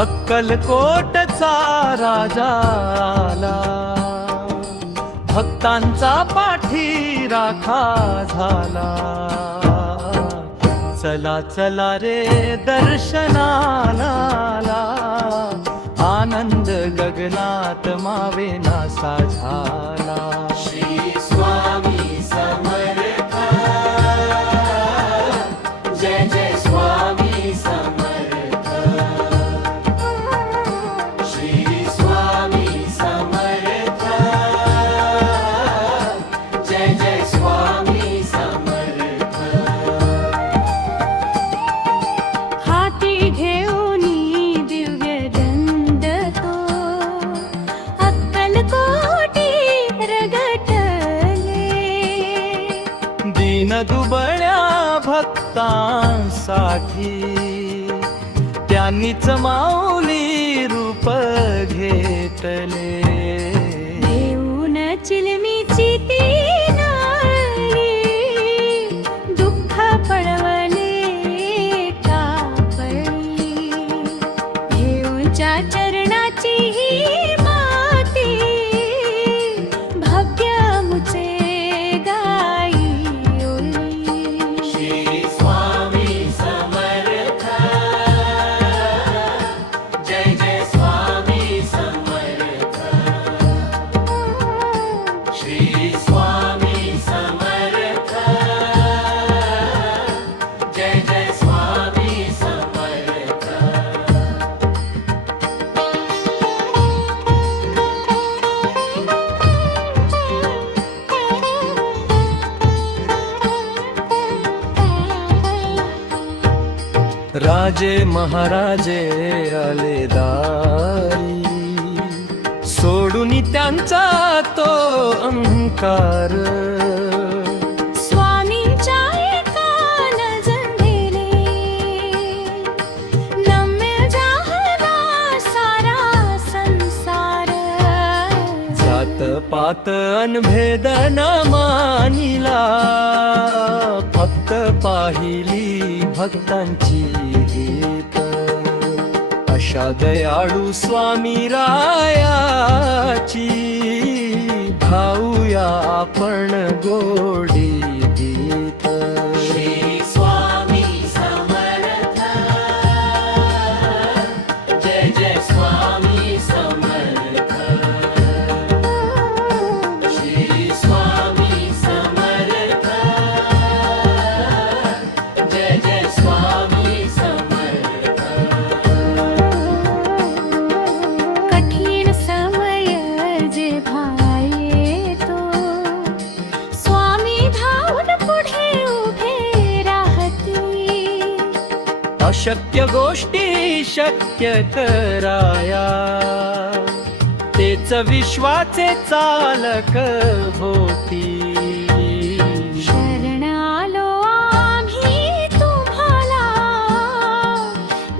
अक्कलकोटचा राजा आला, भक्तांचा पाठी राखा झाला. चला चला रे दर्शनाला, आनंद गगनात मावेनासा झाला. श्री स्वामी समर्थ, जय जय स्वामी समर्थ. श्री स्वामी समर्थ, जय जय स्वामी समर्थ. हाती घेऊनी दिव्य दंड तो, अक्कलकोटी रगटले. दीन दुबळ्या भक्तांसाठी त्यांनीच माऊली रूप घेतले. घेऊन चिलमीची ती नाळी, दुःख पळवले कापळी. घेऊनच्या चरणाची ही माती, भव्य मुचे गाई ओली. श्री स्वामी समर्थ, जय जय स्वामी समर्थ. श्री स्वामी समर्थ, जय जय स्वामी समर्थ. राजे महाराजे आले दारी, सोडून त्यांचा तो अहंकार. स्वामींच्या एका नजरेने नम्य झाला सारा संसार. जात पात अनभेद न मानिला, फक्त पाहिली भक्तांची गीत. अशा दयाळू स्वामी रायाची भाऊया आपण गोडी गीत. श्री स्वामी समर्थ, जय जय स्वामी समर्थ. श्री स्वामी समर्थ, जय जय स्वामी समर्थ. कठीण समय जेव्हा येतो, स्वामी धावून पुढे उभे राहती. अशक्य गोष्टी शक्य कराया, तेच विश्वाचे चालक होती. शरण आलो आम्ही तुम्हाला,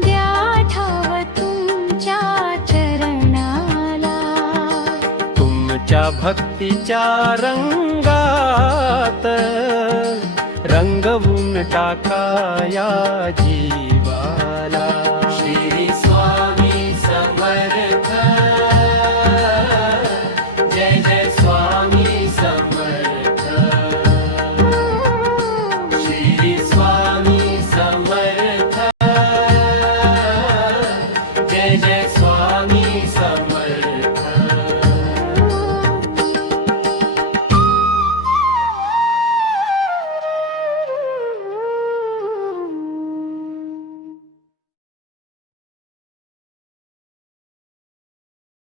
द्या ठाव तुमच्या चरणाला. तुमच्या भक्तीच्या रंगात रंगवून टाकाया जीवाला. श्री स्वामी समर्थ,